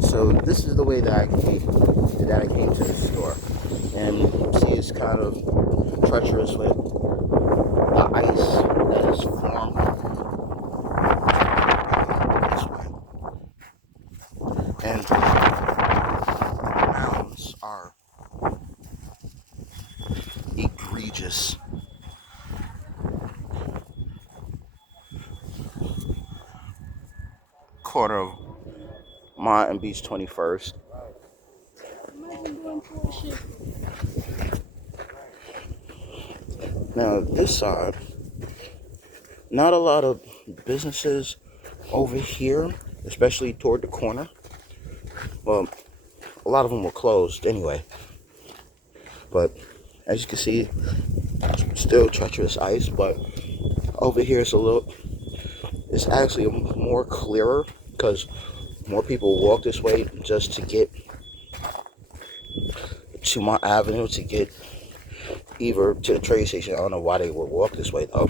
So this is the way that I came to the store, and see, it's kind of treacherous with the ice that is formed this way, and the grounds are egregious. Corner of Mont and Beach 21st. Now this side, not a lot of businesses over here, especially toward the corner. Well, a lot of them were closed anyway. But as you can see, still treacherous ice. But over here it's actually more clearer because more people walk this way just to get to my avenue, to get either to the train station. I don't know why they would walk this way though,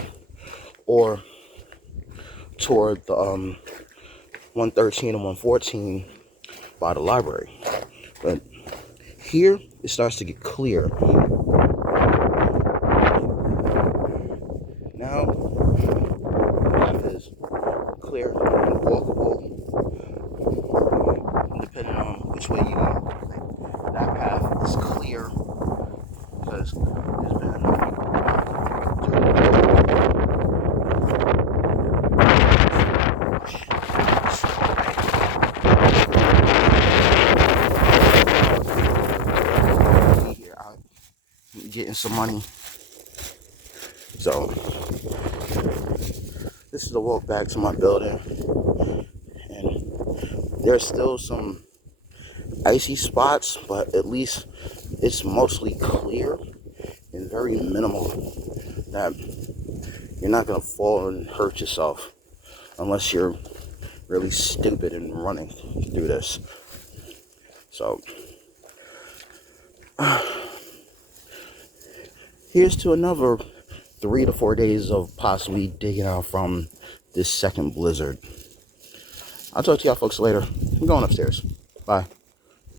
or toward the 113 and 114 by the library. But here it starts to get clear. Now the path is clear and walkable depending on which way you go. That path is clear because there's been enough here out getting some money. So this is the walk back to my building, and there's still some icy spots, but at least it's mostly clear and very minimal, that you're not going to fall and hurt yourself unless you're really stupid and running through this. So here's to another 3 to 4 days of possibly digging out from this second blizzard. I'll talk to y'all folks later. I'm going upstairs. Bye.